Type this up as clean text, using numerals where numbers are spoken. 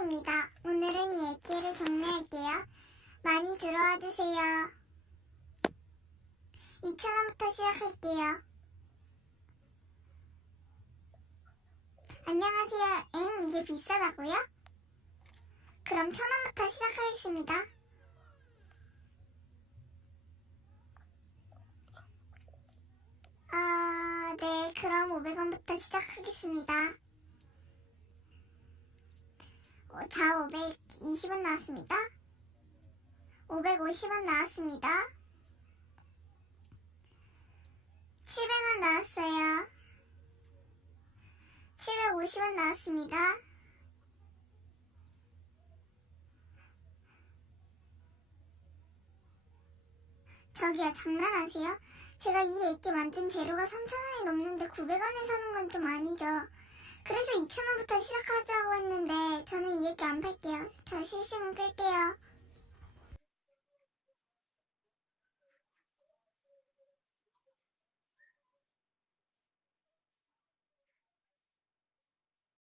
짱짱입니다. 오늘은 이 액기를 경매할게요. 많이 들어와 주세요. 2,000원부터 시작할게요. 안녕하세요. 이게 비싸다고요? 그럼 1,000원부터 시작하겠습니다. 네, 그럼 500원부터 시작하겠습니다. 자, 520원 나왔습니다. 550원 나왔습니다. 700원 나왔어요. 750원 나왔습니다. 저기요, 장난하세요? 제가 이 액기 만든 재료가 3,000원이 넘는데 900원에 사는 건 좀 아니죠. 그래서 2,000원부터 시작하자고 했는데 저는 이 액기 안 팔게요. 저 실시간 끌게요.